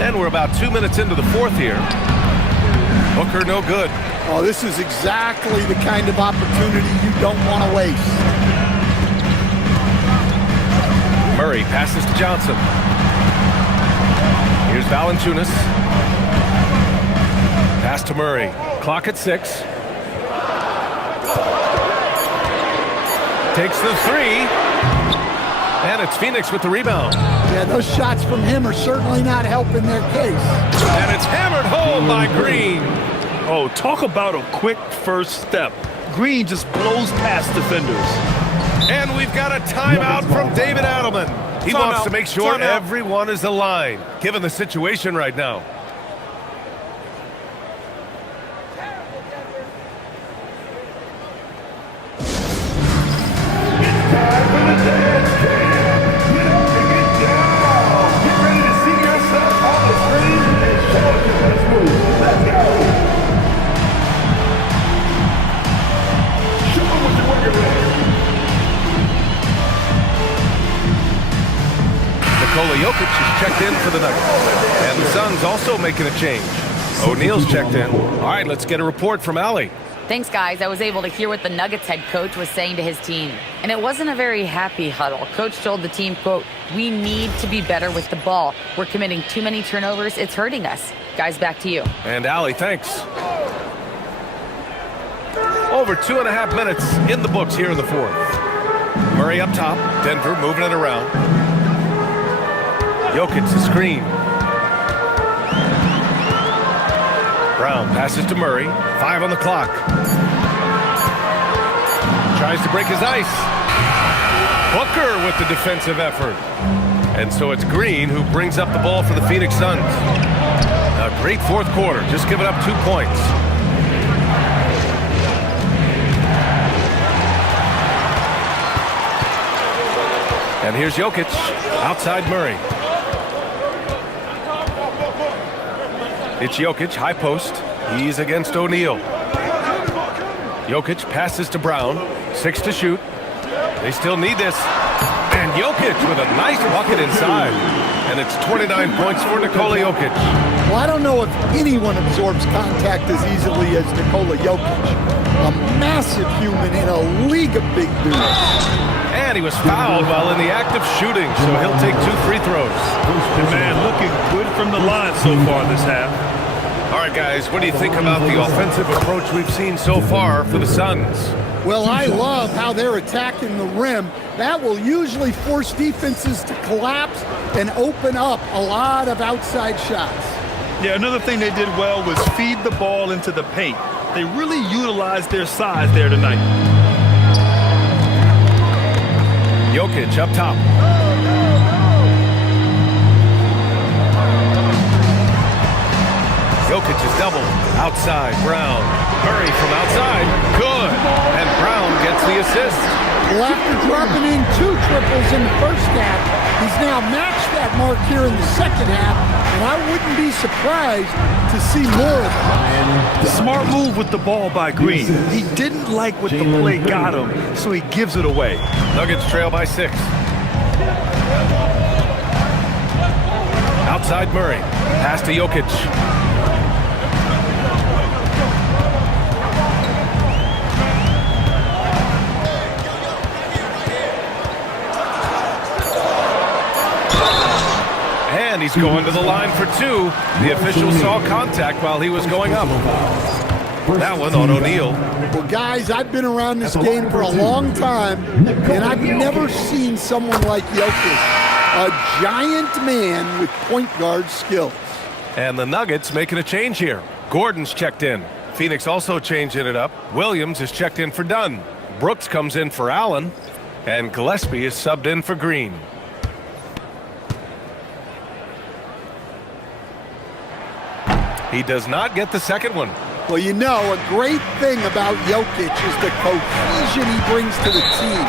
And we're about 2 minutes into the fourth here. Booker no good. Oh, this is exactly the kind of opportunity you don't want to waste. Murray passes to Johnson. Here's Valanciunas. Pass to Murray. Clock at 6. Takes the 3. And it's Phoenix with the rebound. Yeah, those shots from him are certainly not helping their case. And it's hammered home by Green. Oh, talk about a quick first step. Green just blows past defenders. And we've got a timeout from David Adelman. He wants to make sure everyone is aligned, given the situation right now. Nikola Jokic is checked in for the Nuggets. And the Suns also making a change. O'Neal's checked in. All right, let's get a report from Allie. Thanks, guys. I was able to hear what the Nuggets head coach was saying to his team. And it wasn't a very happy huddle. Coach told the team, quote, "We need to be better with the ball. We're committing too many turnovers. It's hurting us." Guys, back to you. And Allie, thanks. Over 2.5 minutes in the books here in the fourth. Murray up top. Denver moving it around. Jokic the screen. Brown passes to Murray. 5 on the clock. Tries to break his ice. Booker with the defensive effort. And so it's Green who brings up the ball for the Phoenix Suns. A great fourth quarter, just giving up 2 points. And here's Jokic, outside Murray. It's Jokic, high post. He's against O'Neal. Jokic passes to Brown. 6 to shoot. They still need this. And Jokic with a nice bucket inside. And it's 29 points for Nikola Jokic. Well, I don't know if anyone absorbs contact as easily as Nikola Jokic. A massive human in a league of big dudes. And he was fouled while in the act of shooting, so he'll take 2 free throws. The man looking good from the line so far this half. All right, guys, what do you think about the offensive approach we've seen so far for the Suns? Well, I love how they're attacking the rim. That will usually force defenses to collapse and open up a lot of outside shots. Yeah, another thing they did well was feed the ball into the paint. They really utilized their size there tonight. Jokic up top. Jokic is doubled. Outside, Brown. Murray from outside. Good. And Brown gets the assist. Well, after dropping in 2 triples in the first half, he's now matched that mark here in the second half, and I wouldn't be surprised to see more of it. Smart move with the ball by Green. He didn't like what the play got him, so he gives it away. Nuggets trail by 6. Outside Murray. Pass to Jokic. And he's going to the line for 2. The official saw contact while he was going up. That one on O'Neal. Well, guys, I've been around this game for a long time, and I've never seen someone like Jokic, a giant man with point guard skills. And the Nuggets making a change here. Gordon's checked in. Phoenix also changing it up. Williams is checked in for Dunn. Brooks comes in for Allen. And Gillespie is subbed in for Green. He does not get the second one. Well, you know, a great thing about Jokic is the cohesion he brings to the team.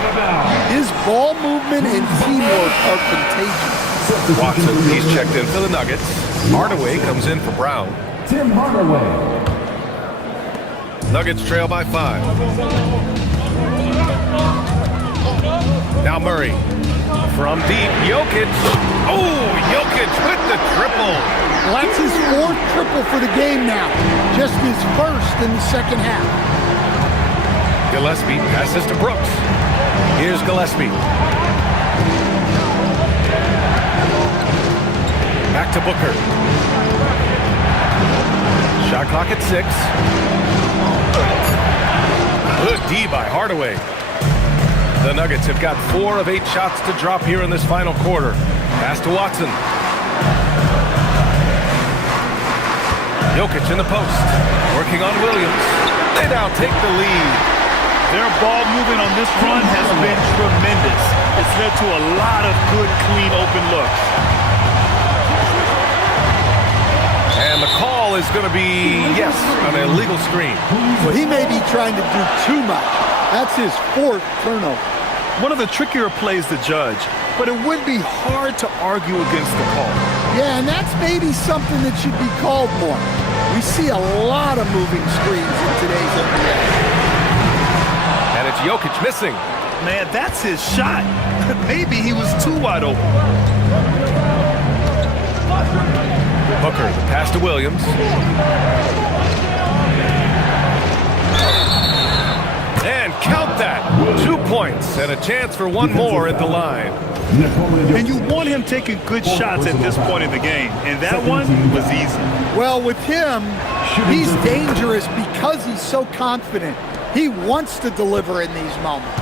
His ball movement and teamwork are contagious. Watson, he's checked in for the Nuggets. Hardaway comes in for Brown. Tim Hardaway. Nuggets trail by 5. Now Murray. From deep, Jokic. Oh, Jokic with the triple. Well, that's his 4th triple for the game now. Just his 1st in the second half. Gillespie passes to Brooks. Here's Gillespie. Back to Booker. Shot clock at 6. Good D by Hardaway. The Nuggets have got 4 of 8 shots to drop here in this final quarter. Pass to Watson. Jokic in the post. Working on Williams. They now take the lead. Their ball movement on this run has been tremendous. It's led to a lot of good, clean, open looks. And the call is going to be, yes, an illegal screen. Well, he may be trying to do too much. That's his 4th turnover. One of the trickier plays to judge, but it would be hard to argue against the call. Yeah, and that's maybe something that should be called more. We see a lot of moving screens in today's NBA. And it's Jokic missing. Man, that's his shot. Maybe he was too wide open. Booker, the pass to Williams. And count that. 2 points and a chance for one more at the line. And you want him taking good shots at this point in the game, and that one was easy. Well, with him, he's dangerous because he's so confident. He wants to deliver in these moments.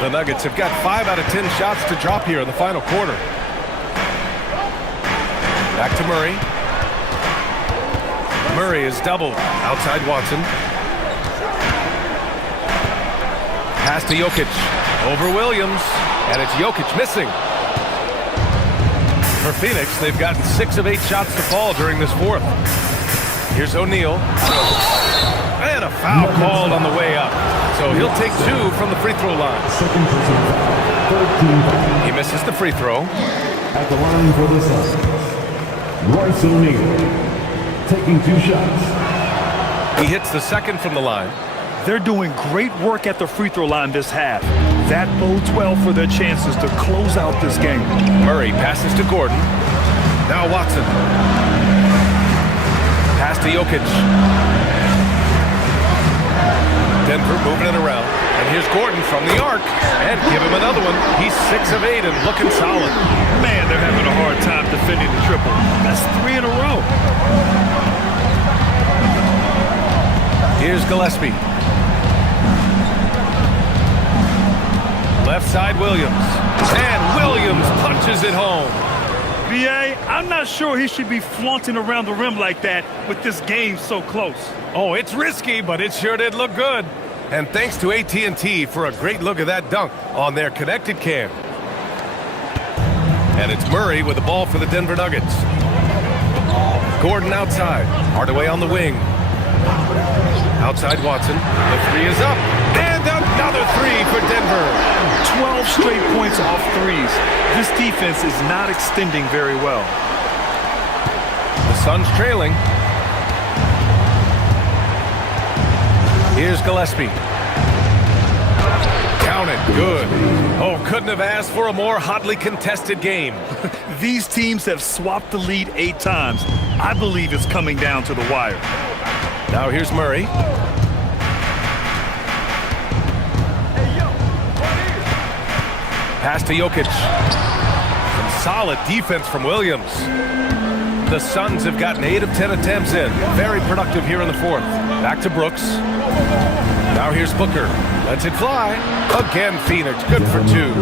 The Nuggets have got 5 out of 10 shots to drop here in the final quarter. Back to Murray. Murray is doubled. Outside Watson. Pass to Jokic. Over Williams. And it's Jokic missing. For Phoenix, they've gotten 6 of 8 shots to fall during this 4th. Here's O'Neal. And a foul called on the way up. So he'll take 2 from the free throw line. He misses the free throw. At the line for the Suns, Royce O'Neal, taking 2 shots. He hits the second from the line. They're doing great work at the free throw line this half. That bodes well for their chances to close out this game. Murray passes to Gordon. Now Watson. Pass to Jokic. Denver moving it around. And here's Gordon from the arc. And give him another one. He's 6 of 8 and looking solid. Man, they're having a hard time defending the triple. That's 3 in a row. Here's Gillespie. Left side Williams. And Williams punches it home. B.A., I'm not sure he should be flaunting around the rim like that with this game so close. Oh, it's risky, but it sure did look good. And thanks to AT&T for a great look at that dunk on their connected cam. And it's Murray with the ball for the Denver Nuggets. Gordon outside. Hardaway on the wing. Outside Watson. The 3 is up. And another 3 for Denver. 12 straight points off threes. This defense is not extending very well. The Suns trailing. Here's Gillespie. Count it. Good. Oh, couldn't have asked for a more hotly contested game. These teams have swapped the lead 8 times. I believe it's coming down to the wire. Now here's Murray. Pass to Jokic. Some solid defense from Williams. The Suns have gotten 8 of 10 attempts in. Very productive here in the fourth. Back to Brooks. Now here's Booker. Lets it fly. Again, Phoenix. Good for 2.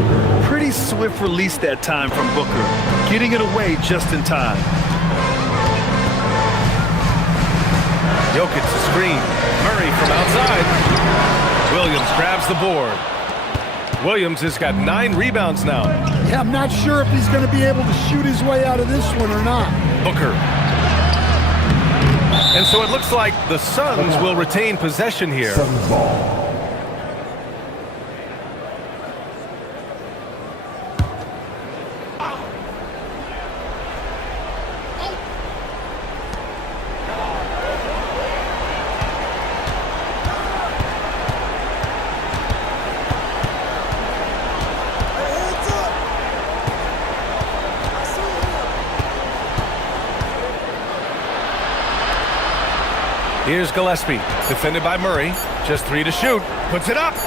Pretty swift release that time from Booker, getting it away just in time. Jokic the screen. Murray from outside. Williams grabs the board. Williams has got 9 rebounds now. Yeah, I'm not sure if he's going to be able to shoot his way out of this one or not. Booker. And so it looks like the Suns will retain possession here. Suns ball. Here's Gillespie, defended by Murray. Just 3 to shoot. Puts it up.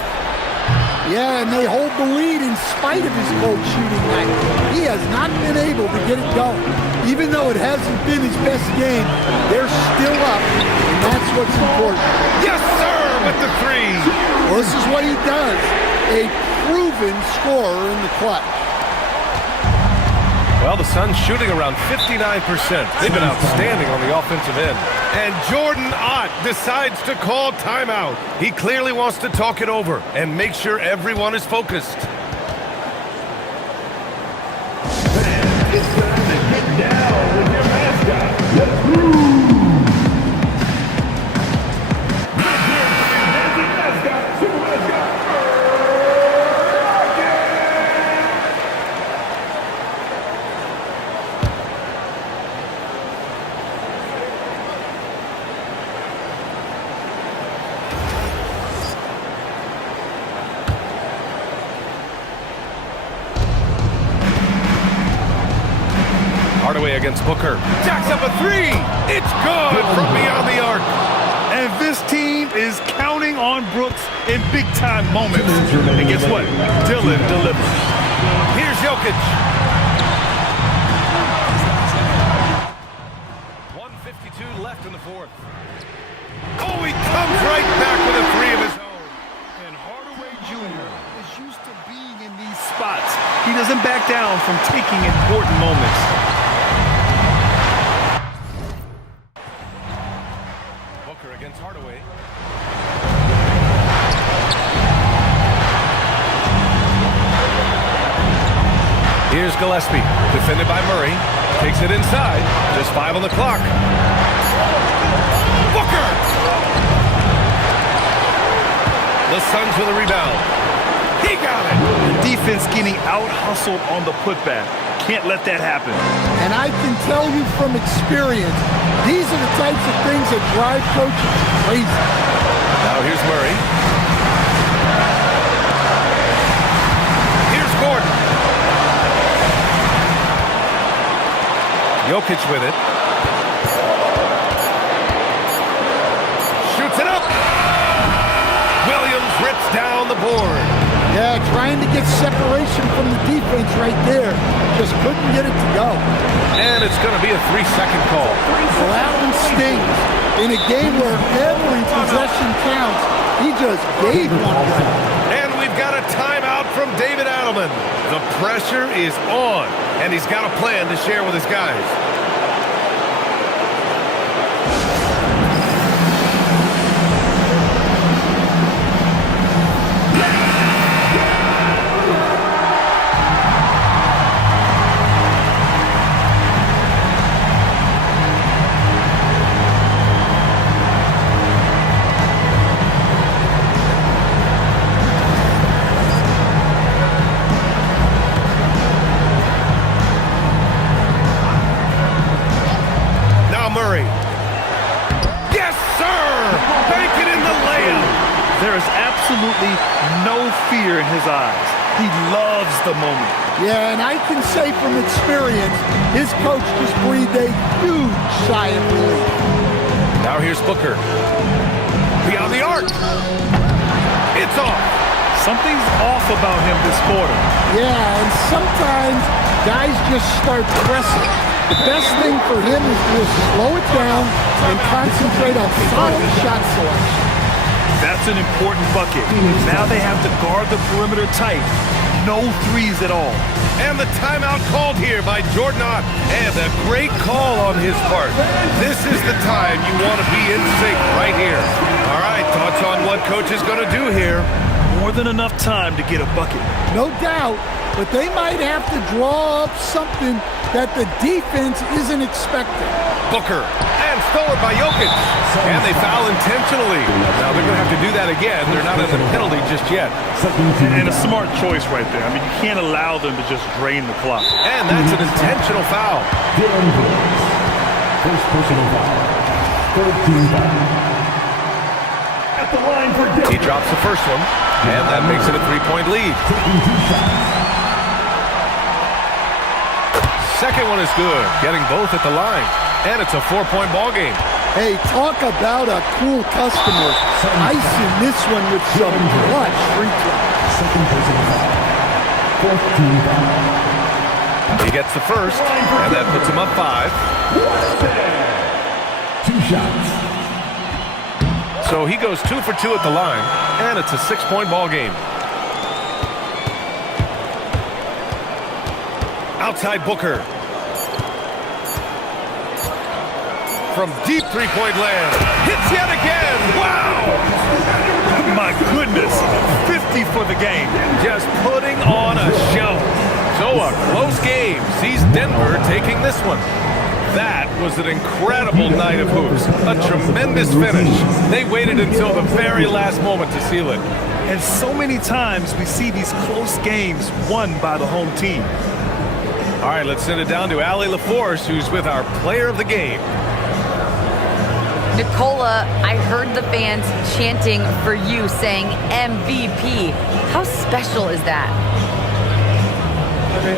Yeah, and they hold the lead in spite of his cold shooting night. He has not been able to get it going. Even though it hasn't been his best game, they're still up, and that's what's important. Yes, sir, with the 3. Well, this is what he does. A proven scorer in the clutch. Well, the Suns shooting around 59%. They've been outstanding on the offensive end. And Jordan Ott decides to call timeout. He clearly wants to talk it over and make sure everyone is focused. It's time to get down with your mascot. Let's move. Mascot, super mascot. Hardaway against Booker. Jacks up a 3. It's good from beyond the arc. And this team is counting on Brooks in big-time moments. And guess what? Dillon delivers. Here's Jokic. 1:52 left in the fourth. Oh, he comes right back with a 3 of his own. And Hardaway Jr. is used to being in these spots. He doesn't back down from taking important moments. Booker against Hardaway. Here's Gillespie, defended by Murray. Takes it inside. Just 5 on the clock. Booker! The Suns with a rebound. He got it! The defense getting out-hustled on the putback. Can't let that happen. And I can tell you from experience, these are the types of things that drive coaches crazy. Now here's Murray. Here's Gordon. Jokic with it. Shoots it up. Williams rips down the board. Yeah, trying to get separation from the defense right there. Just couldn't get it to go. And it's going to be a 3-second call. So that one stings. In a game where every possession counts, he just gave one away. And we've got a timeout from David Adelman. The pressure is on, and he's got a plan to share with his guys. Murray. Yes, sir! Bank it in the layup. There is absolutely no fear in his eyes. He loves the moment. Yeah, and I can say from experience, his coach just breathed a huge sigh of relief. Now here's Booker. Beyond the arc. It's off. Something's off about him this quarter. Yeah, and sometimes guys just start pressing. The best thing for him is to just slow it down and concentrate on solid shot selection. That's an important bucket. Now they have to guard the perimeter tight. No threes at all. And the timeout called here by Jordan Ott. And a great call on his part. This is the time you want to be in sync right here. All right, thoughts on what coach is going to do here? More than enough time to get a bucket. No doubt, but they might have to draw up something that the defense isn't expecting. Booker, and stolen by Jokic. And they foul intentionally. Now they're going to have to do that again. They're not in the penalty just yet. And a smart choice right there. I mean, you can't allow them to just drain the clock. And that's an intentional foul. First personal foul. Third team foul. At the line for Denver. He drops the first one, and that makes it a three-point lead. Second one is good, getting both at the line. And it's a 4-point ball game. Hey, talk about a cool customer. Icing this one with some clutch free throw. Second personal foul. Fourth team foul. He gets the first, and that puts him up 5. 2 shots. So he goes 2 for 2 at the line, and it's a 6-point ball game. Outside Booker. From deep three-point land. Hits yet again. Wow! My goodness. 50 for the game. Just putting on a show. So a close game sees Denver taking this one. That was an incredible night of hoops. A tremendous finish. They waited until the very last moment to seal it. And so many times we see these close games won by the home team. All right, let's send it down to Allie LaForce, who's with our player of the game. Nicola, I heard the fans chanting for you, saying MVP. How special is that?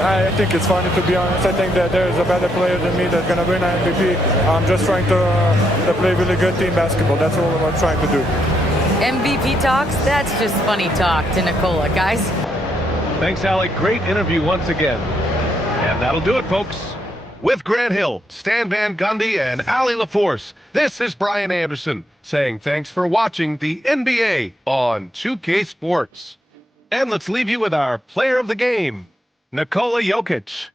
I think it's funny, to be honest. I think that there's a better player than me that's going to win an MVP. I'm just trying to play really good team basketball. That's all I'm trying to do. MVP talks? That's just funny talk to Nicola, guys. Thanks, Allie. Great interview once again. And that'll do it, folks. With Grant Hill, Stan Van Gundy, and Allie LaForce, this is Brian Anderson saying thanks for watching the NBA on 2K Sports. And let's leave you with our player of the game, Nikola Jokic.